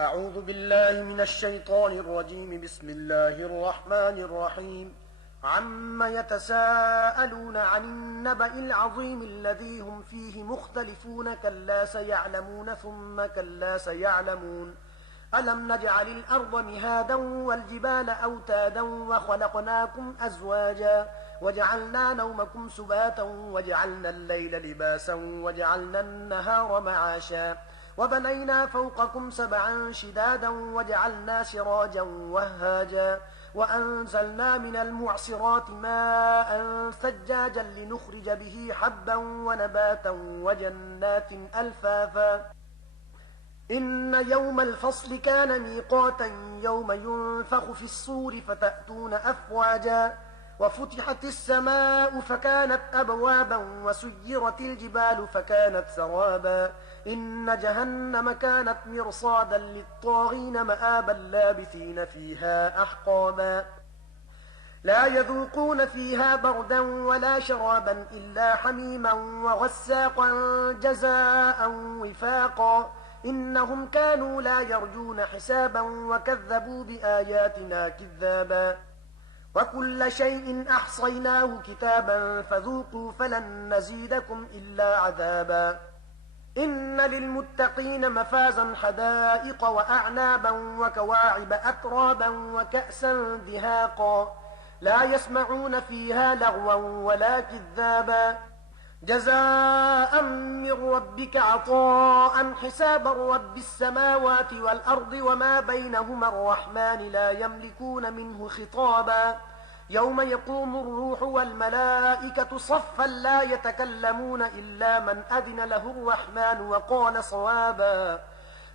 أعوذ بالله من الشيطان الرجيم. بسم الله الرحمن الرحيم. عما يتساءلون عن النبأ العظيم الذي هم فيه مختلفون. كلا سيعلمون ثم كلا سيعلمون. ألم نجعل الأرض مهادا والجبال أوتادا وخلقناكم أزواجا وجعلنا نومكم سباتا وجعلنا الليل لباسا وجعلنا النهار معاشا وبنينا فوقكم سبعا شدادا وجعلنا سراجا وهاجا وأنزلنا من المعصرات ماء ثجاجا لنخرج به حبا ونباتا وجنات ألفافا. إن يوم الفصل كان ميقاتا يوم ينفخ في الصور فتأتون أفواجا وفتحت السماء فكانت أبوابا وسيرت الجبال فكانت سرابا. إن جهنم كانت مرصادا للطاغين مآبا لابثين فيها أحقابا. لا يذوقون فيها بردا ولا شرابا إلا حميما وغساقا جزاء وفاقا. إنهم كانوا لا يرجون حسابا وكذبوا بآياتنا كذابا. وكل شيء أحصيناه كتابا فذوقوا فلن نزيدكم إلا عذابا. إن للمتقين مفازا حدائق وأعنابا وكواعب أترابا وكأسا دهاقا. لا يسمعون فيها لغوا ولا كذابا. جزاء من ربك عطاء حسابا. رب السماوات والأرض وما بينهما الرحمن لا يملكون منه خطابا. يوم يقوم الروح والملائكة صفا لا يتكلمون إلا من أذن له الرحمن وقال صوابا.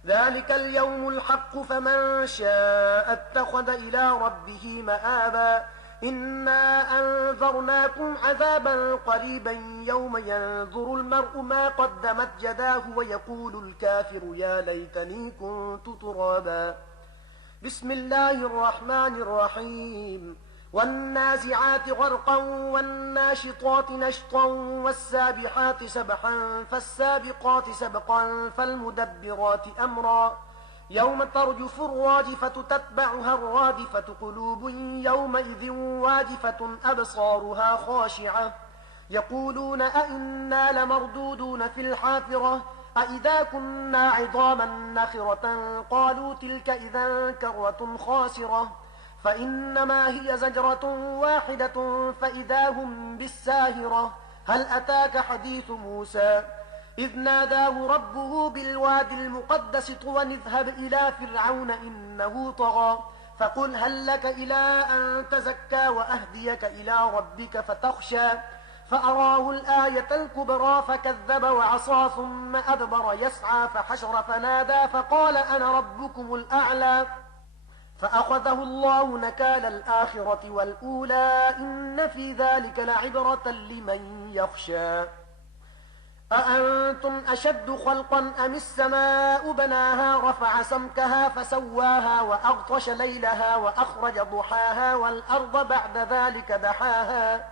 ذلك اليوم الحق فمن شاء اتخذ إلى ربه مآبا. إنا أنذرناكم عذابا قريبا يوم ينظر المرء ما قدمت يداه ويقول الكافر يا ليتني كنت ترابا. بسم الله الرحمن الرحيم. والنازعات غرقا والناشطات نشطا والسابحات سبحا فالسابقات سبقا فالمدبرات أمرا. يوم ترجف الراجفة تتبعها الرادفة. قلوب يومئذ واجفة أبصارها خاشعة يقولون أئنا لمردودون في الحافرة أئذا كنا عظاما نخرة. قالوا تلك إذا كرة خاسرة. فإنما هي زجرة واحدة فإذا هم بالساهرة. هل أتاك حديث موسى إذ ناداه ربه بالواد المقدس طوى اذهب إلى فرعون إنه طغى فقل هل لك إلى أن تزكى وأهديك إلى ربك فتخشى. فأراه الآية الكبرى فكذب وعصى ثم أدبر يسعى فحشر فنادى فقال أنا ربكم الأعلى. فأخذه الله نكال الآخرة والأولى. إن في ذلك لعبرة لمن يخشى. أأنتم أشد خلقا أم السماء بناها رفع سمكها فسواها وأغطش ليلها وأخرج ضحاها والأرض بعد ذلك دحاها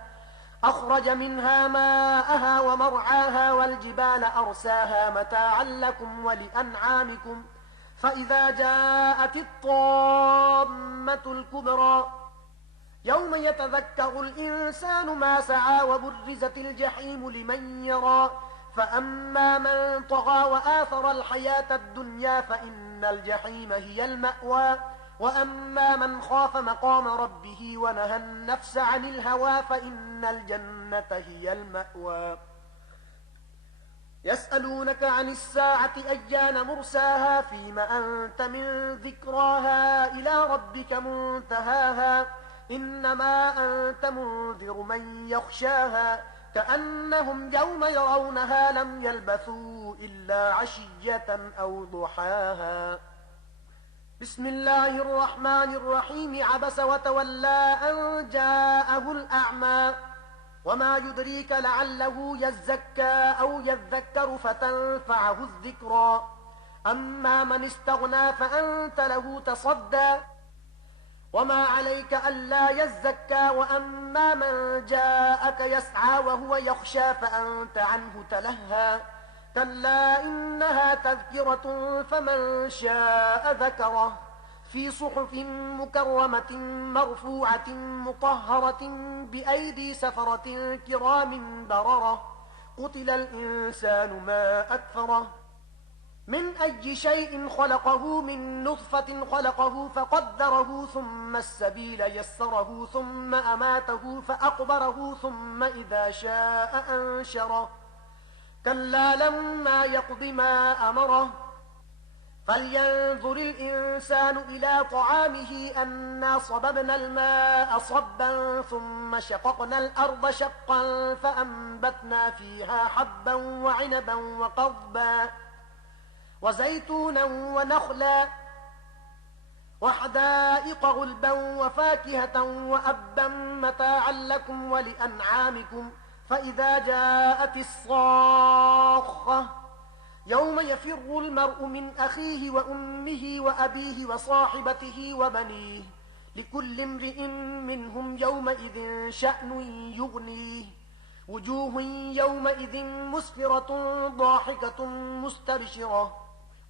أخرج منها ماءها ومرعاها والجبال أرساها متاعا لكم ولأنعامكم. فإذا جاءت الطامة الكبرى يوم يتذكر الإنسان ما سعى وبرزت الجحيم لمن يرى. فأما من طغى وآثر الحياة الدنيا فإن الجحيم هي المأوى. وأما من خاف مقام ربه ونهى النفس عن الهوى فإن الجنة هي المأوى. يسألونك عن الساعة أيان مرساها فيم أنت من ذكراها إلى ربك منتهاها. إنما أنت منذر من يخشاها كأنهم يوم يرونها لم يلبثوا إلا عشية أو ضحاها. بسم الله الرحمن الرحيم. عبس وتولى أن جاءه الأعمى وما يدريك لعله يزكى أو يذكر فتنفعه الذكرى. أما من استغنى فأنت له تصدى وما عليك ألا يزكى. وأما من جاءك يسعى وهو يخشى فأنت عنه تلهى. كلا إنها تذكرة فمن شاء ذكره في صحف مكرمة مرفوعة مطهرة بأيدي سفرة كرام بررة قتل الإنسان ما أكفره من أي شيء خلقه من نطفة خلقه فقدره ثم السبيل يسره ثم أماته فأقبره ثم إذا شاء أنشره كلا لما يقض ما أمره فلينظر الإنسان إلى طعامه أنا صببنا الماء صبا ثم شققنا الأرض شقا فأنبتنا فيها حبا وعنبا وقضبا وزيتونا ونخلا وحدائق غلبا وفاكهة وأبا متاعا لكم ولأنعامكم فإذا جاءت الصاخة يوم يفر المرء من أخيه وأمه وأبيه وصاحبته وبنيه لكل امرئ منهم يومئذ شأن يغنيه وجوه يومئذ مسفرة ضاحكة مستبشرة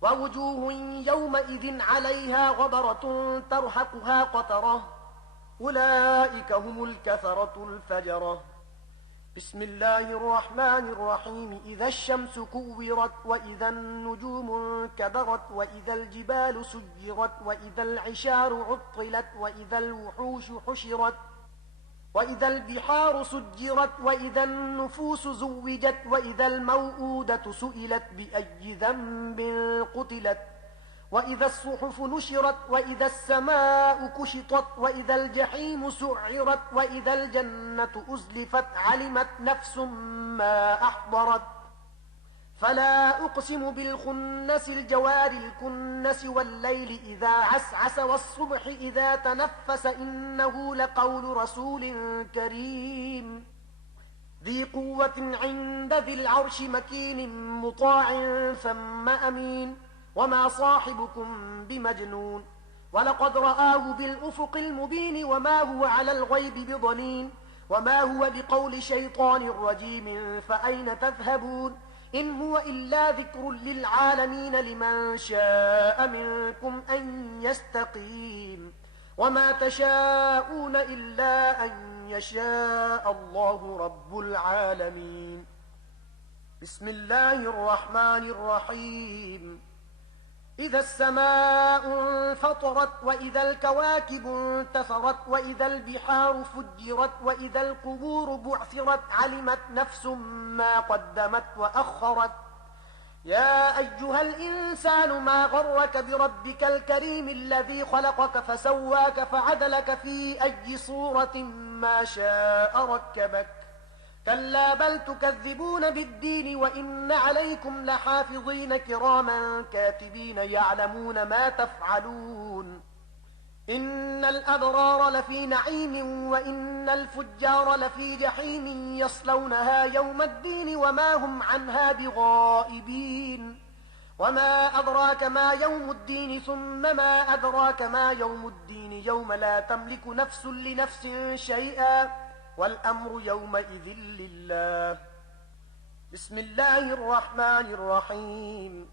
ووجوه يومئذ عليها غبرة ترهقها قترة أولئك هم الكفرة الفجرة بسم الله الرحمن الرحيم إذا الشمس كورت وإذا النجوم انكدرت وإذا الجبال سجرت وإذا العشار عطلت وإذا الوحوش حشرت وإذا البحار سجرت وإذا النفوس زوجت وإذا الموءودة سئلت بأي ذنب قتلت وإذا الصحف نشرت وإذا السماء كشطت وإذا الجحيم سعرت وإذا الجنة أزلفت علمت نفس ما أحضرت فلا أقسم بالخنس الجوار الكنس والليل إذا عسعس والصبح إذا تنفس إنه لقول رسول كريم ذي قوة عند ذي العرش مكين مطاع ثم أمين وما صاحبكم بمجنون ولقد رآه بالأفق المبين وما هو على الغيب بضنين وما هو بقول شيطان رجيم فأين تذهبون إن هو إلا ذكر للعالمين لمن شاء منكم أن يستقيم وما تشاءون إلا أن يشاء الله رب العالمين بسم الله الرحمن الرحيم إذا السماء انفطرت وإذا الكواكب انتثرت وإذا البحار فجرت وإذا القبور بعثرت علمت نفس ما قدمت وأخرت يا أيها الإنسان ما غرك بربك الكريم الذي خلقك فسواك فعدلك في أي صورة ما شاء ركبك كلا بل تكذبون بالدين وإن عليكم لحافظين كراما كاتبين يعلمون ما تفعلون إن الأبرار لفي نعيم وإن الفجار لفي جحيم يصلونها يوم الدين وما هم عنها بغائبين وما أدراك ما يوم الدين ثم ما أدراك ما يوم الدين يوم لا تملك نفس لنفس شيئا والأمر يومئذ لله بسم الله الرحمن الرحيم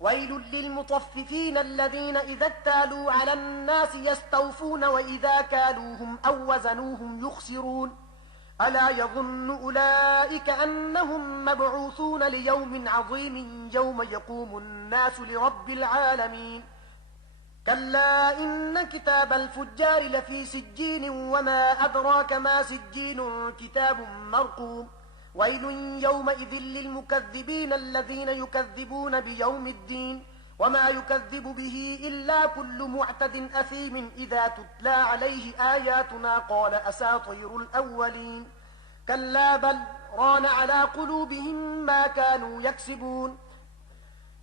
ويل للمطففين الذين إذا اكتالوا على الناس يستوفون وإذا كالوهم أو وزنوهم يخسرون ألا يظن أولئك أنهم مبعوثون ليوم عظيم يوم يقوم الناس لرب العالمين كلا إن كتاب الفجار لفي سجين وما أدراك ما سجين كتاب مرقوم ويل يومئذ للمكذبين الذين يكذبون بيوم الدين وما يكذب به إلا كل معتد أثيم إذا تتلى عليه آياتنا قال أساطير الأولين كلا بل ران على قلوبهم ما كانوا يكسبون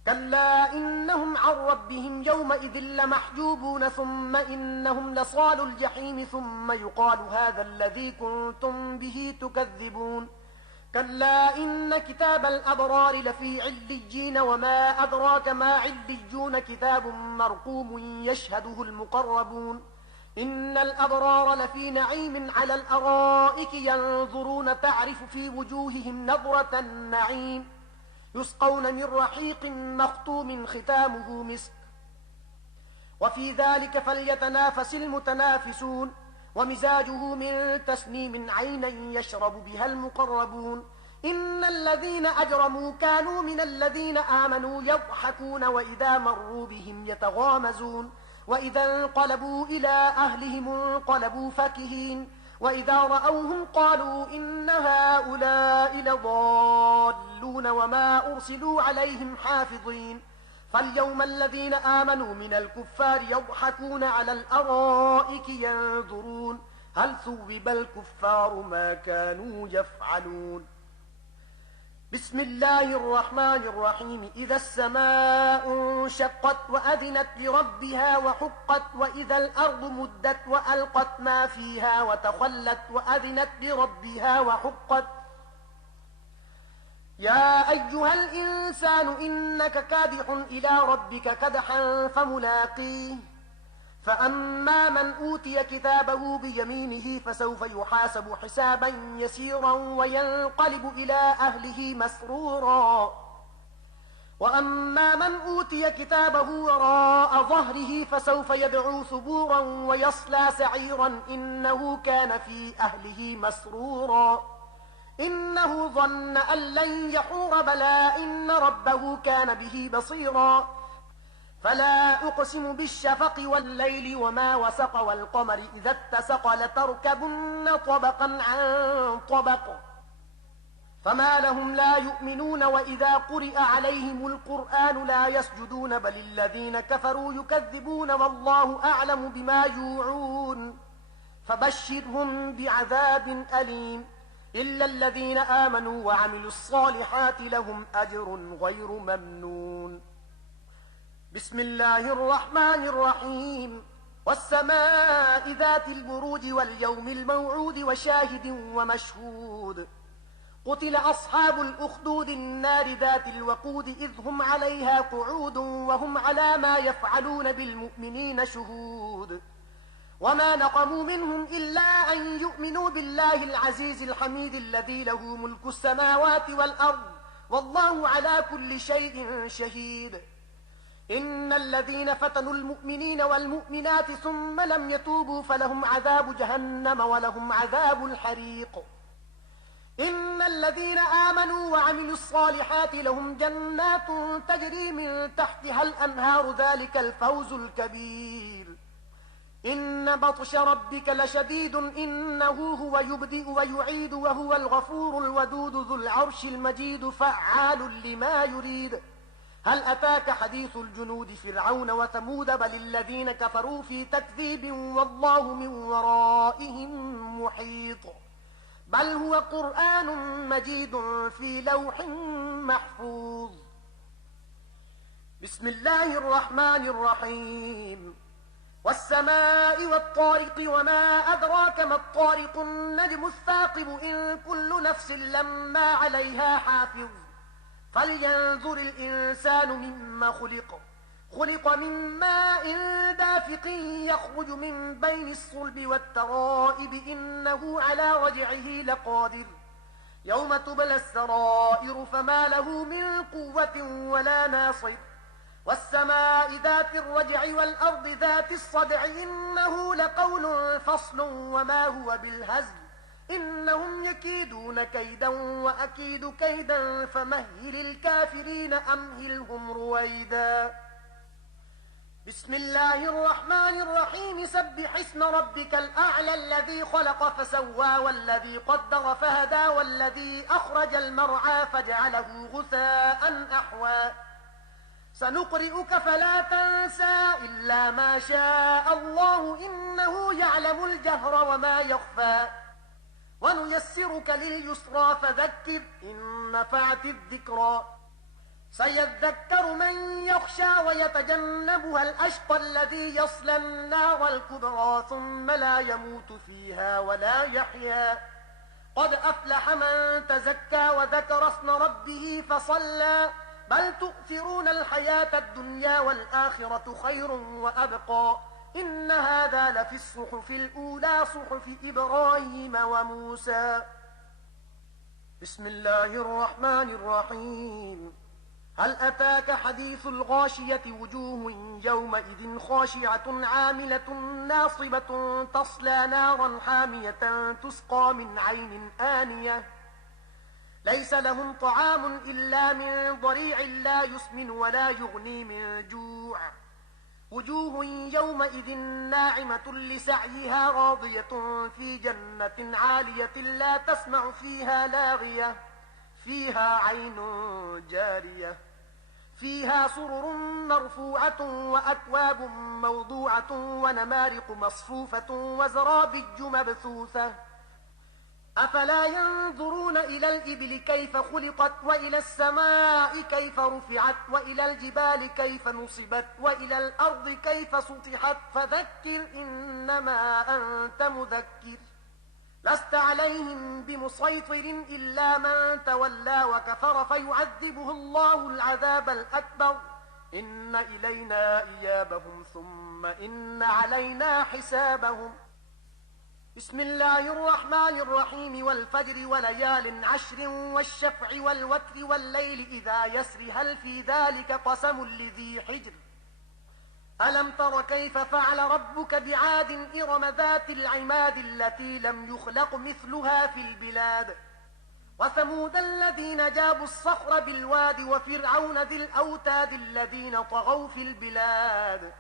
كلا إنهم عن ربهم يومئذ لمحجوبون ثم إنهم لصال الجحيم ثم يقال هذا الذي كنتم به تكذبون كلا إن كتاب الأبرار لفي عليين وما أدراك ما عليون كتاب مرقوم يشهده المقربون إن الأبرار لفي نعيم على الأرائك ينظرون تعرف في وجوههم نظرة النعيم يسقون من رحيق مختوم ختامه مسك وفي ذلك فليتنافس المتنافسون ومزاجه من تسنيم عينا يشرب بها المقربون إن الذين أجرموا كانوا من الذين آمنوا يضحكون وإذا مروا بهم يتغامزون وإذا انقلبوا إلى أهلهم انقلبوا فكهين وإذا رأوهم قالوا إن هؤلاء لضالون وما أرسلوا عليهم حافظين فاليوم الذين آمنوا من الكفار يضحكون على الأرائك ينظرون هل ثوب الكفار ما كانوا يفعلون بسم الله الرحمن الرحيم إذا السماء انشقت وأذنت لربها وحقت وإذا الأرض مدت وألقت ما فيها وتخلت وأذنت لربها وحقت يا أيها الإنسان إنك كادح إلى ربك كدحا فملاقيه فأما من أوتي كتابه بيمينه فسوف يحاسب حسابا يسيرا وينقلب إلى أهله مسرورا وأما من أوتي كتابه وراء ظهره فسوف يدعو ثبورا ويصلى سعيرا إنه كان في أهله مسرورا إنه ظن أن لن يحور بلى إن ربه كان به بصيرا فلا أقسم بالشفق والليل وما وسق والقمر إذا اتسق لتركبن طبقا عن طبق فما لهم لا يؤمنون وإذا قرئ عليهم القرآن لا يسجدون بل الذين كفروا يكذبون والله أعلم بما يوعون فبشرهم بعذاب أليم إلا الذين آمنوا وعملوا الصالحات لهم أجر غير ممنون بسم الله الرحمن الرحيم والسماء ذات البروج واليوم الموعود وشاهد ومشهود قتل أصحاب الأخدود النار ذات الوقود إذ هم عليها قعود وهم على ما يفعلون بالمؤمنين شهود وما نقموا منهم إلا أن يؤمنوا بالله العزيز الحميد الذي له ملك السماوات والأرض والله على كل شيء شهيد إن الذين فتنوا المؤمنين والمؤمنات ثم لم يتوبوا فلهم عذاب جهنم ولهم عذاب الحريق إن الذين آمنوا وعملوا الصالحات لهم جنات تجري من تحتها الأنهار ذلك الفوز الكبير إن بطش ربك لشديد إنه هو يبدئ ويعيد وهو الغفور الودود ذو العرش المجيد فعال لما يريد هل أتاك حديث الجنود فرعون وثمود بل الذين كفروا في تكذيب والله من ورائهم محيط بل هو قرآن مجيد في لوح محفوظ بسم الله الرحمن الرحيم والسماء والطارق وما أدراك ما الطارق النجم الثاقب إن كل نفس لما عليها حافظ فلينظر الإنسان مما خلق من ماء دافق يخرج من بين الصلب والترائب إنه على رجعه لقادر يوم تبلى السرائر فما له من قوة ولا ناصر والسماء ذات الرجع والأرض ذات الصدع إنه لقول فصل وما هو بالهزل إنهم يكيدون كيدا وأكيد كيدا فمهل الكافرين أمهلهم رويدا بسم الله الرحمن الرحيم سبح اسم ربك الأعلى الذي خلق فسوى والذي قدر فهدى والذي أخرج المرعى فجعله غثاء أحوى سنقرئك فلا تنسى إلا ما شاء الله إنه يعلم الجهر وما يخفى ونيسرك لليسرى فذكر إن نفعت الذكرى سيذكر من يخشى ويتجنبها الأشقى الذي يصلى النار الكبرى ثم لا يموت فيها ولا يحيا قد أفلح من تزكى وذكر اسم ربه فصلى بل تؤثرون الحياة الدنيا والآخرة خير وأبقى إن هذا لفي الصحف الأولى صحف إبراهيم وموسى بسم الله الرحمن الرحيم هل أتاك حديث الغاشية وجوه يومئذ خاشعة عاملة ناصبة تصلى نارا حامية تسقى من عين آنية ليس لهم طعام إلا من ضريع لا يسمن ولا يغني من جوع وجوه يومئذ ناعمة لسعيها راضية في جنة عالية لا تسمع فيها لاغية فيها عين جارية فيها سرر مرفوعة وأكواب موضوعة ونمارق مصفوفة وزرابج مبثوثة أفلا ينظرون إلى الإبل كيف خلقت وإلى السماء كيف رفعت وإلى الجبال كيف نصبت وإلى الأرض كيف سطحت فذكر إنما أنت مذكر لست عليهم بمسيطر إلا من تولى وكفر فيعذبه الله العذاب الأكبر إن إلينا إيابهم ثم إن علينا حسابهم بسم الله الرحمن الرحيم والفجر وليال عشر والشفع والوتر والليل إذا يسر هل في ذلك قسم لذي حجر ألم تر كيف فعل ربك بعاد إرم ذات العماد التي لم يخلق مثلها في البلاد وثمود الذين جابوا الصخر بالواد وفرعون ذي الأوتاد الذين طغوا في البلاد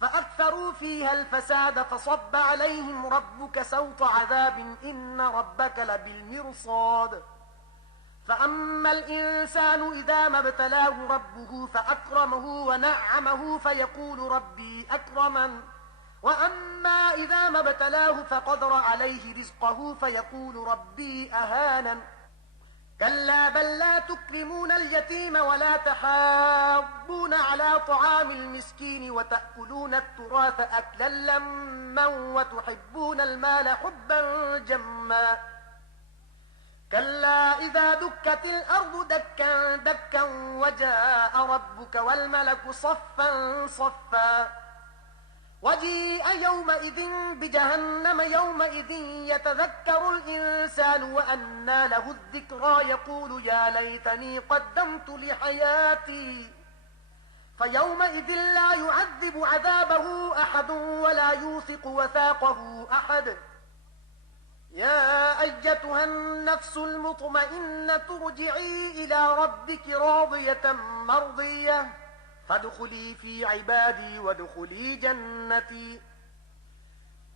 فأكثروا فيها الفساد فصب عليهم ربك سوط عذاب إن ربك لبالمرصاد فأما الإنسان إذا ما ابتلاه ربه فأكرمه ونعمه فيقول ربي أكرمن وأما إذا ما ابتلاه فقدر عليه رزقه فيقول ربي أهانن كلا بل لا تكرمون اليتيم ولا تحاضون على طعام المسكين وتأكلون التراث أكلا لما وتحبون المال حبا جما كلا إذا دكت الأرض دكا دكا وجاء ربك والملك صفا صفا وجيء يومئذ بجهنم يومئذ يتذكر الإنسان وأنى له الذكرى يقول يا ليتني قدمت لحياتي فيومئذ لا يعذب عذابه أحد ولا يوثق وثاقه أحد يا أيتها النفس المطمئنة ارجعي إلى ربك راضية مرضية فادخلي في عبادي وادخلي جنتي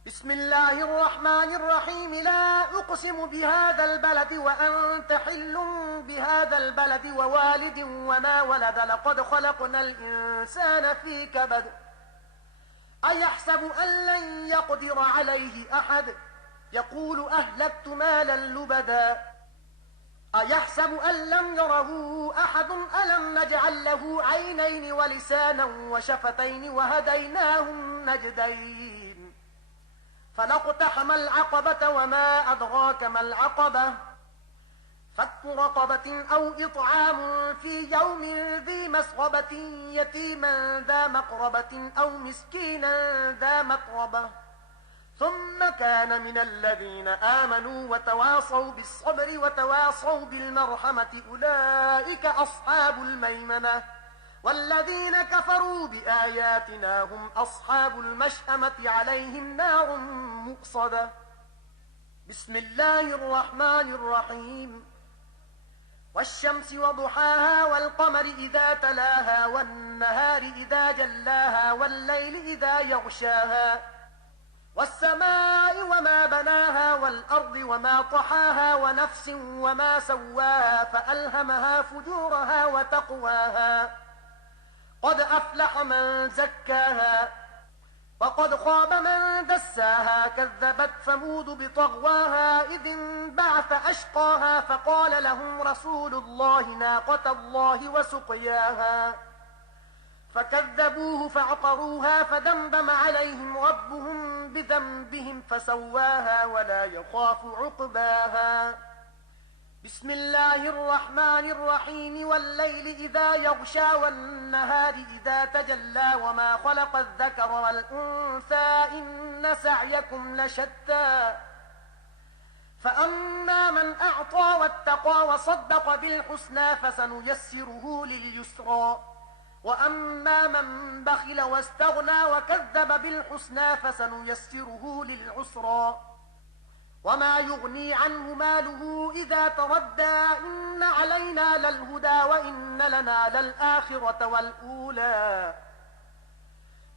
بسم الله الرحمن الرحيم لا أقسم بهذا البلد وأنت حل بهذا البلد ووالد وما ولد لقد خلقنا الإنسان في كبد أيحسب أن لن يقدر عليه أحد يقول أهلكت مالا لبدا أيحسب أن لم يره أحد ألم نجعل له عينين ولسانا وشفتين وهديناه النجدين فلاقتحم العقبة وما أدراك ما العقبة فك رقبة أو إطعام في يوم ذي مسغبة يتيما ذا مقربة أو مسكينا ذا مقربة ثم كان من الذين آمنوا وتواصوا بالصبر وتواصوا بالمرحمة أولئك أصحاب الميمنة والذين كفروا بآياتنا هم أصحاب المشأمة عليهم نار مؤصدة بسم الله الرحمن الرحيم والشمس وضحاها والقمر إذا تلاها والنهار إذا جلاها والليل إذا يغشاها والسماء وما بناها والأرض وما طحاها ونفس وما سواها فألهمها فجورها وتقواها قد أفلح من زكاها وقد خاب من دساها كذبت ثمود بطغواها إذ انبعث أشقاها فقال لهم رسول الله ناقة الله وسقياها فكذبوه فعقروها فدمدم عليهم ربهم بذنبهم فسواها ولا يخاف عقباها بسم الله الرحمن الرحيم والليل إذا يغشى والنهار إذا تجلى وما خلق الذكر والأنثى إن سعيكم لشتى فأما من أعطى واتقى وصدق بالحسنى فسنيسره لليسرى وأما من بخل واستغنى وكذب بالحسنى فسنيسره للعسرى وما يغني عنه ماله إذا تردى إن علينا للهدى وإن لنا للآخرة والأولى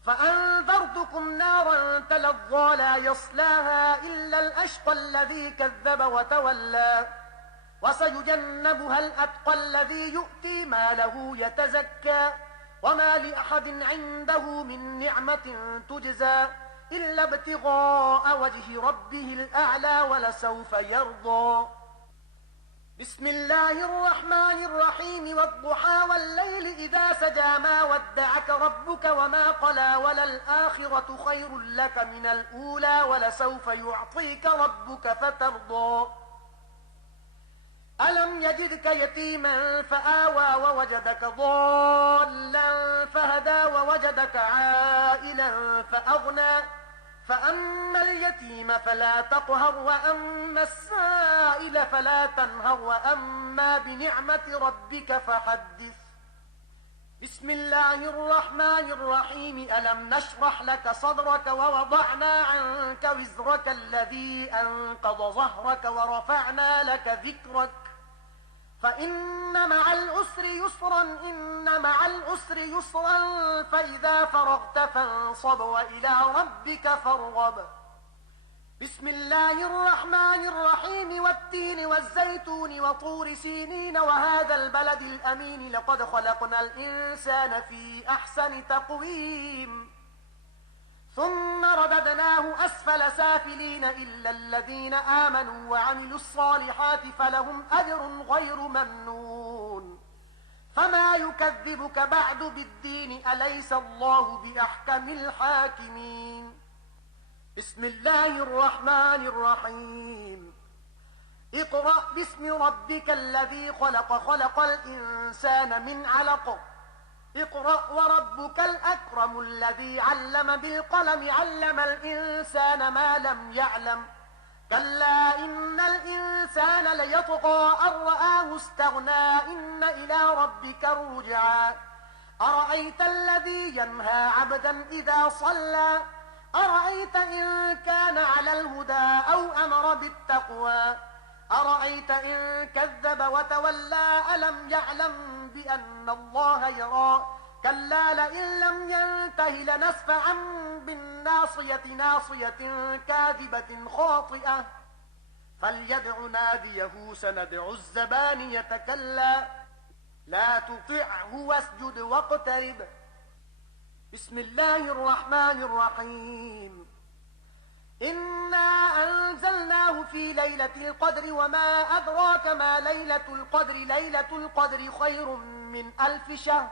فأنذرتكم نارا تلظى لا يصلاها إلا الأشقى الذي كذب وتولى وسيجنبها الأتقى الذي يؤتي ماله يتزكى وما لأحد عنده من نعمة تجزى إلا ابتغاء وجه ربه الأعلى ولسوف يرضى بسم الله الرحمن الرحيم والضحى والليل إذا سجى ما ودعك ربك وما قلى وللآخرة خير لك من الأولى ولسوف يعطيك ربك فترضى ألم يجدك يتيما فآوى ووجدك ضالا فهدى ووجدك عائلا فأغنى فأما اليتيم فلا تقهر وأما السائل فلا تنهر وأما بنعمة ربك فحدث بسم الله الرحمن الرحيم ألم نشرح لك صدرك ووضعنا عنك وزرك الذي أنقض ظهرك ورفعنا لك ذكرك فإن مع العسر يسرا إن مع العسر يسرا فإذا فرغت فانصب وإلى ربك فارغب بسم الله الرحمن الرحيم والتين والزيتون وطور سينين وهذا البلد الأمين لقد خلقنا الإنسان في أحسن تقويم ثم رددناه أسفل سافلين إلا الذين آمنوا وعملوا الصالحات فلهم أجر غير ممنون فما يكذبك بعد بالدين أليس الله بأحكم الحاكمين بسم الله الرحمن الرحيم اقرأ باسم ربك الذي خلق خلق الإنسان من علق اقرأ وربك الأكرم الذي علم بالقلم علم الإنسان ما لم يعلم كلا إن الإنسان ليطغى أن رآه استغنى إن إلى ربك الرجعى أرأيت الذي ينهى عبدا إذا صلى أرأيت إن كان على الهدى أو أمر بالتقوى أرأيت إن كذب وتولى ألم يعلم بأن الله يرى كلا لئن لم ينته لنسفعا بالناصية ناصية كاذبة خاطئة فليدع ناديه سندع الزبانية كلا لا تطعه واسجد واقترب بسم الله الرحمن الرحيم إنا أنزلناه في ليلة القدر وما أدراك ما ليلة القدر ليلة القدر خير من 1000 شهر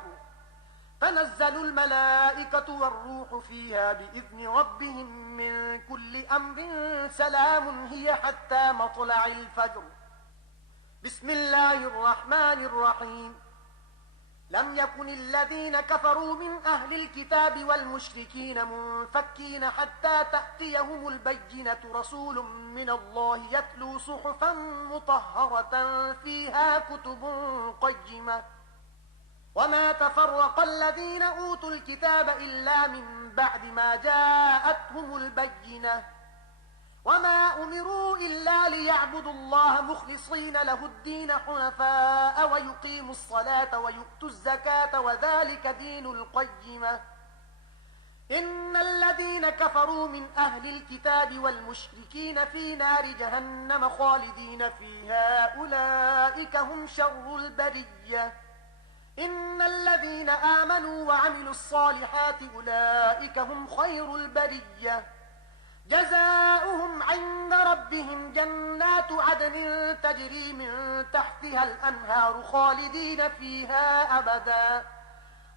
تنزل الملائكة والروح فيها بإذن ربهم من كل أمر سلام هي حتى مطلع الفجر بسم الله الرحمن الرحيم لم يكن الذين كفروا من أهل الكتاب والمشركين منفكين حتى تأتيهم البينة رسول من الله يتلو صحفا مطهرة فيها كتب قيمة وما تفرق الذين أوتوا الكتاب إلا من بعد ما جاءتهم البينة وما أمروا إلا ليعبدوا الله مخلصين له الدين حنفاء ويقيموا الصلاة ويؤتوا الزكاة وذلك دين القيمة إن الذين كفروا من أهل الكتاب والمشركين في نار جهنم خالدين فيها أولئك هم شر البرية إن الذين آمنوا وعملوا الصالحات أولئك هم خير البرية جزاؤهم عند ربهم جنات عدن تجري من تحتها الأنهار خالدين فيها أبدا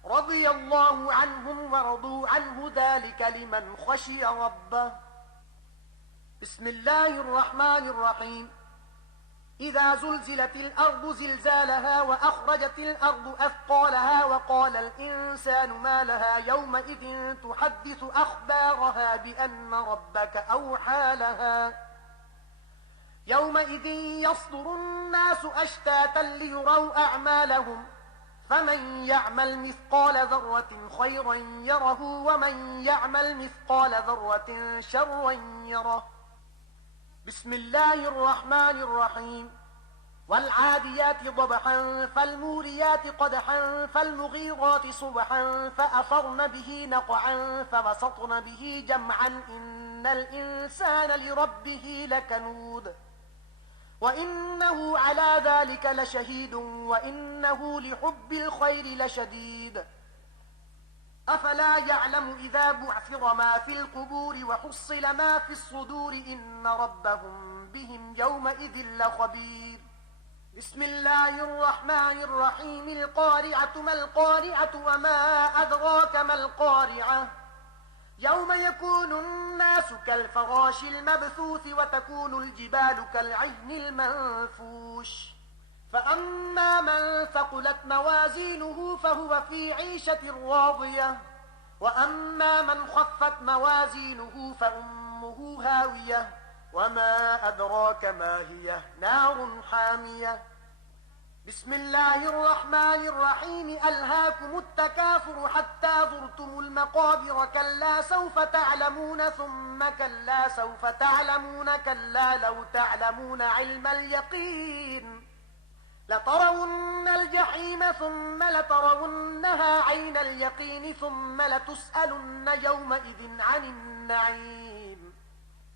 رضي الله عنهم ورضوا عنه ذلك لمن خشي ربه بسم الله الرحمن الرحيم إذا زلزلت الأرض زلزالها وأخرجت الأرض أثقالها وقال الإنسان ما لها يومئذ تحدث أخبارها بأن ربك أوحى لها يومئذ يصدر الناس أشتاتا ليروا أعمالهم فمن يعمل مثقال ذرة خيرا يره ومن يعمل مثقال ذرة شرا يره. بسم الله الرحمن الرحيم. والعاديات ضبحا فالموريات قدحا فالمغيرات صبحا فأثرن به نقعا فبسطن به جمعا إن الإنسان لربه لكنود وإنه على ذلك لشهيد وإنه لحب الخير لشديد. أفلا يعلم إذا بعثر ما في القبور وحصل ما في الصدور إن ربهم بهم يومئذ لخبير. بسم الله الرحمن الرحيم. القارعة ما القارعة وما أدراك ما القارعة يوم يكون الناس كالفراش المبثوث وتكون الجبال كالعهن المنفوش فأما من ثقلت موازينه فهو في عيشة راضية وأما من خفت موازينه فأمه هاوية وما أدراك ما هي نار حامية. بسم الله الرحمن الرحيم. ألهاكم التكاثر حتى زرتم المقابر كلا سوف تعلمون ثم كلا سوف تعلمون كلا لو تعلمون علم اليقين لترون الجحيم ثم لترونها عين اليقين ثم لتسألن يومئذ عن النعيم.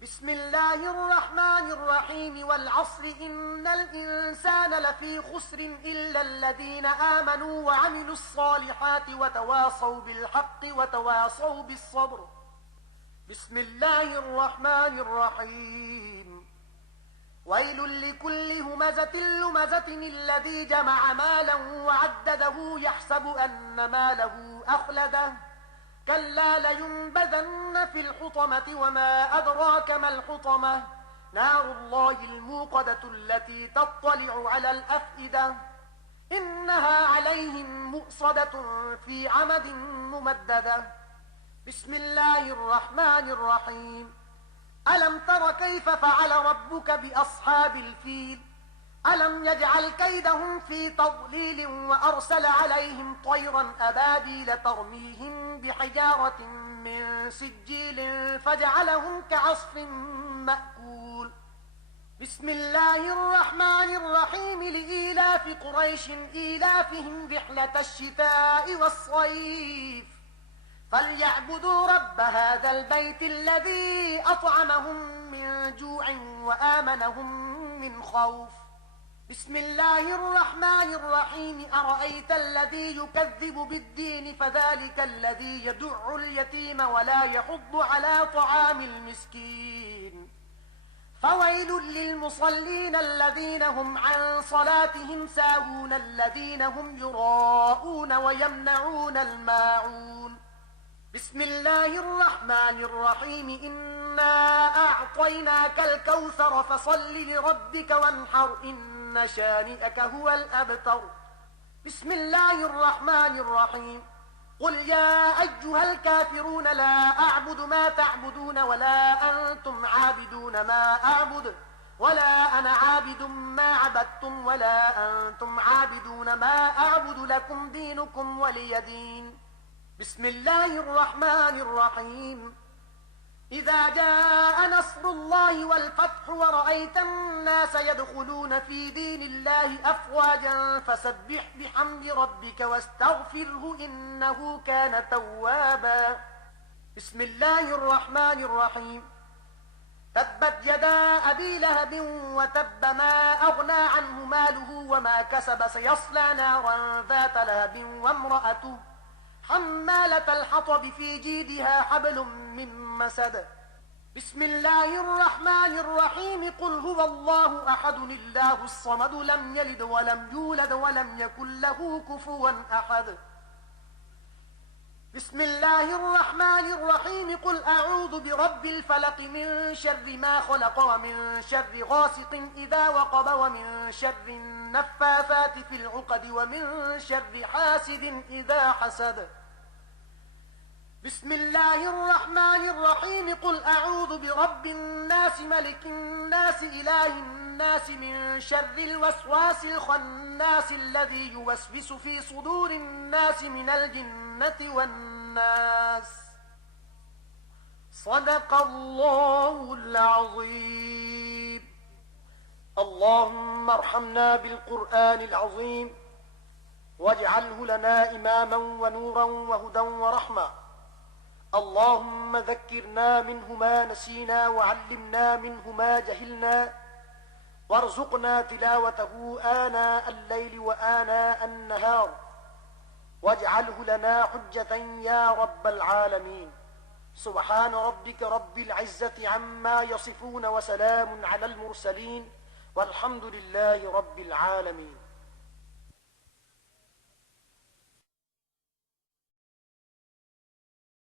بسم الله الرحمن الرحيم. والعصر إن الإنسان لفي خسر إلا الذين آمنوا وعملوا الصالحات وتواصوا بالحق وتواصوا بالصبر. بسم الله الرحمن الرحيم. ويل لكل همزة لمزة الذي جمع مالا وعدده يحسب أن ماله أخلده كلا لينبذن في الحطمة وما أدراك ما الحطمة نار الله الموقدة التي تطلع على الأفئدة إنها عليهم مؤصدة في عمد ممددة. بسم الله الرحمن الرحيم. ألم تر كيف فعل ربك بأصحاب الفيل ألم يجعل كيدهم في تضليل وأرسل عليهم طيرا أبابيل ترميهم بحجارة من سجيل فجعلهم كعصف مأكول. بسم الله الرحمن الرحيم. لإيلاف قريش إيلافهم رحلة الشتاء والصيف فليعبدوا رب هذا البيت الذي أطعمهم من جوع وآمنهم من خوف. بسم الله الرحمن الرحيم. أرأيت الذي يكذب بالدين فذلك الذي يدع اليتيم ولا يحض على طعام المسكين فويل للمصلين الذين هم عن صلاتهم ساهون الذين هم يراءون ويمنعون الماعون. بسم الله الرحمن الرحيم. إنا أعطيناك الكوثر فصل لربك وانحر إن شانئك هو الأبتر. بسم الله الرحمن الرحيم. قل يا أيها الكافرون لا أعبد ما تعبدون ولا أنتم عابدون ما أعبد ولا أنا عابد ما عبدتم ولا أنتم عابدون ما أعبد لكم دينكم ولي دين. بسم الله الرحمن الرحيم. إذا جاء نصر الله والفتح ورأيت الناس يدخلون في دين الله أفواجا فسبح بحمد ربك واستغفره إنه كان توابا. بسم الله الرحمن الرحيم. تبت يدا أبي لهب وتب ما أغنى عنه ماله وما كسب سيصلى نارا ذات لهب وامرأته حمالة الحطب في جيدها حبل من مسد. بسم الله الرحمن الرحيم. قل هو الله أحد الله الصمد لم يلد ولم يولد ولم يكن له كفوا أحد. بسم الله الرحمن الرحيم. قل أعوذ برب الفلق من شر ما خلق ومن شر غاسق إذا وقب ومن شر النفاثات في العقد ومن شر حاسد إذا حسد. بسم الله الرحمن الرحيم قل أعوذ برب الناس ملك الناس إله الناس من شر الوسواس الخناس الذي يوسوس في صدور الناس من الجنة والناس. صدق الله العظيم. اللهم ارحمنا بالقرآن العظيم واجعله لنا إماما ونورا وهدى ورحمة. اللهم ذكرنا منه ما نسينا وعلمنا منه ما جهلنا وارزقنا تلاوته آناء الليل وآناء النهار واجعله لنا حجة يا رب العالمين. سبحان ربك رب العزة عما يصفون وسلام على المرسلين والحمد لله رب العالمين.